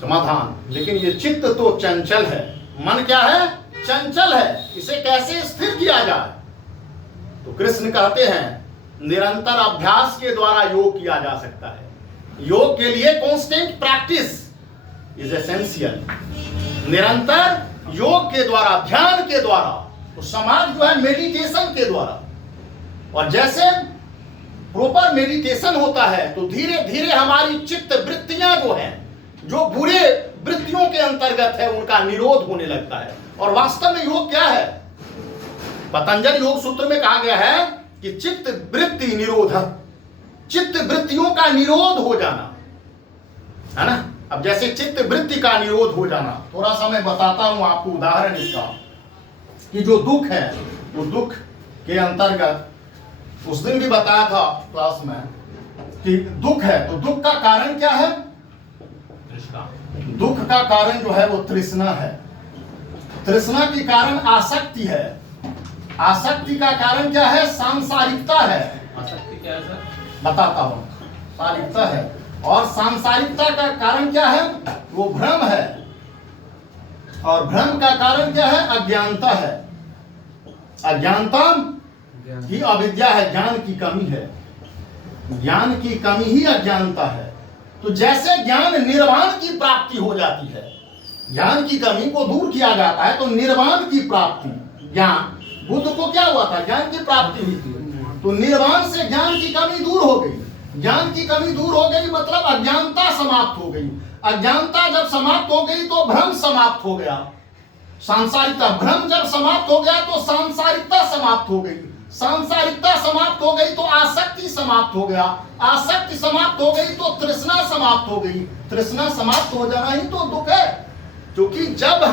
समाधान। लेकिन ये चित्त तो चंचल है, मन क्या है? चंचल है, इसे कैसे स्थिर किया जाए? तो कृष्ण कहते हैं निरंतर अभ्यास के द्वारा योग किया जा सकता है। योग के लिए कांस्टेंट प्रैक्टिस इज एसेंशियल। निरंतर योग के द्वारा, ध्यान के द्वारा, तो समाज जो है मेडिटेशन के द्वारा, और जैसे प्रॉपर मेडिटेशन होता है तो धीरे धीरे हमारी चित्त वृत्तियां जो हैं, जो बुरे वृत्तियों के अंतर्गत है, उनका निरोध होने लगता है। और वास्तव में योग क्या है? पतंजलि योग सूत्र में कहा गया है कि चित्त वृत्ति निरोध, चित्त वृत्तियों का निरोध हो जाना, है ना। अब जैसे चित्त वृत्ति का निरोध हो जाना, थोड़ा सा मैं बताता हूं आपको उदाहरण इसका, कि जो दुख है, वो दुख के अंतर्गत उस दिन भी बताया था क्लास में कि दुख है, तो दुख का कारण क्या है? दुख का कारण जो है वो तृष्णा है। तृष्णा के कारण आसक्ति है। आसक्ति का कारण क्या है? सांसारिकता है। आसक्ति क्या है सर? बताता हूं। सांसारिकता है, और सांसारिकता का कारण क्या है? वो भ्रम है, और भ्रम का कारण क्या है? अज्ञानता है। अज्ञानता ही अविद्या है, ज्ञान की कमी है। ज्ञान की कमी ही अज्ञानता है। तो जैसे ज्ञान निर्वाण की प्राप्ति हो जाती है, ज्ञान की कमी को दूर किया जाता है, तो निर्वाण की प्राप्ति, ज्ञान, बुद्ध को क्या हुआ था? ज्ञान की प्राप्ति हुई थी। तो निर्वाण से ज्ञान की कमी दूर हो गई। ज्ञान की कमी दूर हो गई मतलब अज्ञानता समाप्त हो गई। अज्ञानता जब समाप्त हो गई तो भ्रम समाप्त हो गया। सांसारिकता, भ्रम जब समाप्त हो गया तो सांसारिकता समाप्त हो गई। सांसारिकता समाप्त हो गई तो आसक्ति समाप्त हो गया। आसक्ति समाप्त हो गई तो तृष्णा समाप्त हो गई। तृष्णा समाप्त हो जाना ही तो दुख है। क्योंकि जब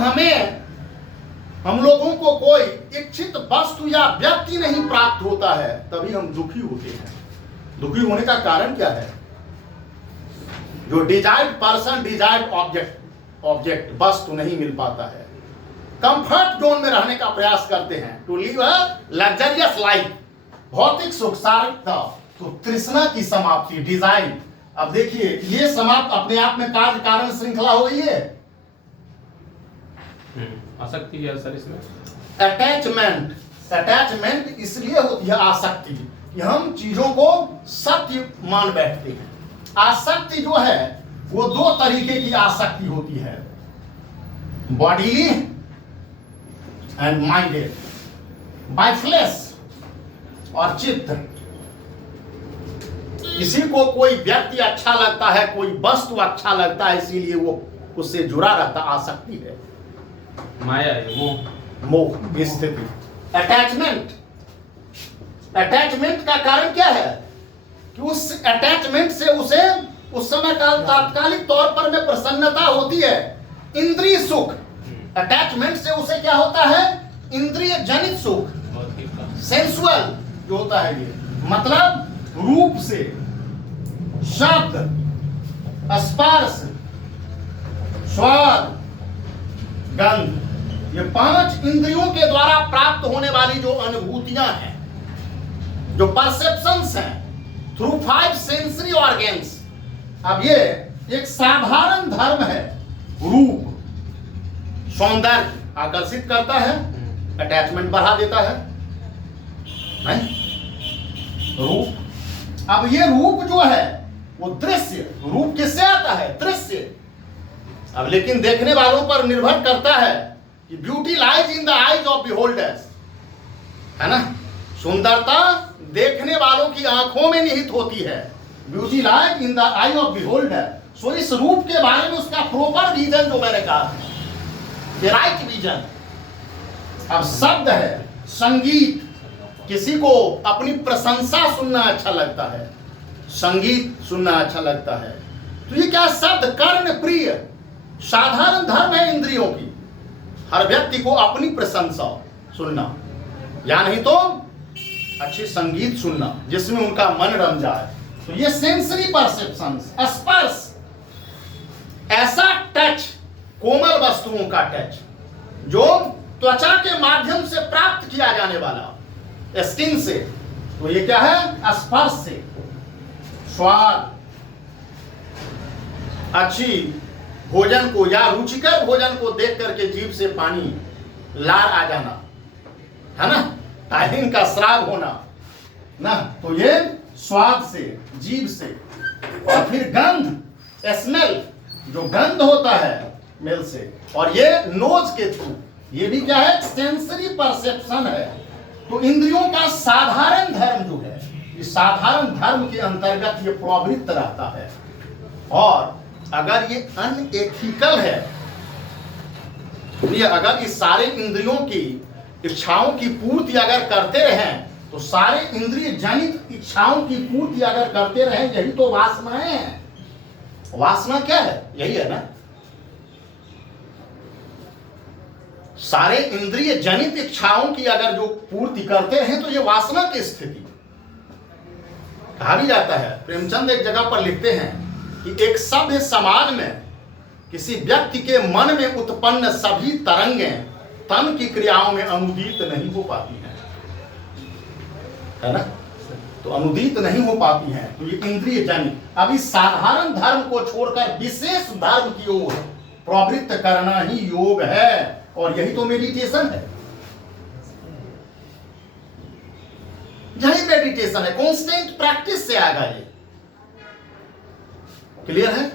हम लोगों को कोई इच्छित वस्तु या व्यक्ति नहीं प्राप्त होता है, तभी हम दुखी होते हैं। दुखी होने का कारण क्या है? जो डिजायर्ड पर्सन, डिजायर्ड ऑब्जेक्ट वस्तु नहीं मिल पाता है। कंफर्ट जोन में रहने का प्रयास करते हैं, to live a luxurious life, भौतिक सुख सार्थकता, तो तृष्णा की समाप्ति, डिजायर। अब देखिए, ये समाप्त अपने आप में कार्य कारण श्रृंखला हो गई है। आसक्ति है सर इसमें। अटैचमेंट इसलिए होती है आसक्ति कि हम चीजों को सत्य मान बैठते हैं। आसक्ति जो है वो दो तरीके की आसक्ति होती है, bodily and minded, by flesh और चित्त। किसी को कोई व्यक्ति अच्छा लगता है, कोई वस्तु अच्छा लगता है, इसीलिए वो उससे जुड़ा रहता, आसक्ति है। माया है, मोह स्थिति, अटैचमेंट का कारण क्या है कि उस अटैचमेंट से उसे उस समय का तात्कालिक तौर पर में प्रसन्नता होती है, इंद्रिय सुख। अटैचमेंट से उसे क्या होता है? इंद्रिय जनित सुख, सेंसुअल जो होता है ये, मतलब रूप से, शब्द, स्पर्श, स्वाद, गंध, ये 5 इंद्रियों के द्वारा प्राप्त होने वाली जो अनुभूतियां हैं, जो परसेप्शंस हैं, थ्रू 5 सेंसरी ऑर्गन्स। अब ये एक साधारण धर्म है। रूप सौंदर्य आकर्षित करता है, अटैचमेंट बढ़ा देता है, नहीं? रूप, अब ये रूप जो है वो दृश्य, रूप किससे आता है? दृश्य। अब लेकिन देखने वालों पर निर्भर करता है कि beauty lies in the eyes of beholders, है ना। सुंदरता देखने वालों की आंखों में निहित होती है। Beauty lies in the eye of beholder. So इस रूप के बारे में उसका प्रॉपर विजन जो मैंने कहा, राइट विजन। अब शब्द है, संगीत, किसी को अपनी प्रशंसा सुनना अच्छा लगता है, संगीत सुनना अच्छा लगता है, तो ये क्या शब्द कर्ण प्रिय साधारण धर्म है इंद्रियों की। हर व्यक्ति को अपनी प्रशंसा सुनना, या नहीं तो अच्छी संगीत सुनना जिसमें उनका मन रम जाए। तो ये सेंसरी परसेप्शंस, स्पर्श, ऐसा टच, कोमल वस्तुओं का टच जो त्वचा के माध्यम से प्राप्त किया जाने वाला, स्किन से, तो ये क्या है? स्पर्श से। स्वाद, अच्छी भोजन को या रुचिकर भोजन को देख करके जीभ से पानी लार आ जाना, है ना, टाइम का श्राप होना ना, तो ये स्वाद से, जीभ से। और फिर गंध, स्मेल, जो गंध होता है मेल से, और ये नोज के थ्रू, ये भी क्या है, सेंसरी परसेप्शन है। तो इंद्रियों का साधारण धर्म जो है, इस साधारण धर्म के अंतर्गत ये प्रवृत्त रहता है। और अगर ये अनएथिकल है, ये अगर इस सारे इंद्रियों की इच्छाओं की पूर्ति अगर करते रहें, तो सारे इंद्रिय जनित इच्छाओं की पूर्ति अगर करते रहें, यही तो वासनाएं हैं। वासना क्या है? यही है ना, सारे इंद्रिय जनित इच्छाओं की अगर जो पूर्ति करते हैं तो ये वासना की स्थिति। कहा भी जाता है, प्रेमचंद एक जगह पर लिखते हैं कि एक सभ्य समाज में किसी व्यक्ति के मन में उत्पन्न सभी तरंगें तन की क्रियाओं में अनुदित नहीं हो पाती हैं, है ना, तो अनुदित नहीं हो पाती हैं, तो ये इंद्रिय जनित। अब इस साधारण धर्म को छोड़कर विशेष धर्म की ओर प्रवृत्त करना ही योग है, और यही तो मेडिटेशन है, यही मेडिटेशन है। कांस्टेंट प्रैक्टिस से आएगा ये। क्लियर है?